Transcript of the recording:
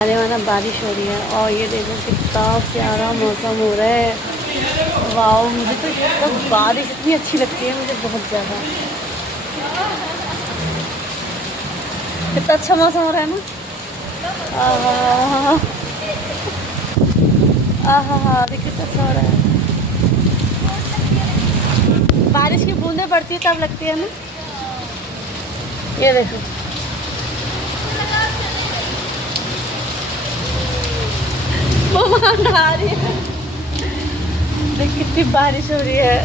आने वाला बारिश हो रही है और ये देखो कितना प्यारा मौसम हो रहा है। वाह, मुझे तो मतलब बारिश इतनी अच्छी लगती है, मुझे बहुत ज़्यादा। कितना अच्छा मौसम हो रहा है ना। आहा आहा हा, देखिए कितना अच्छा हो रहा है। बारिश की बूंदें पड़ती है तब लगती है ना। ये देखो, वो वहाँ नहा रही है। देख कितनी बारिश हो रही है।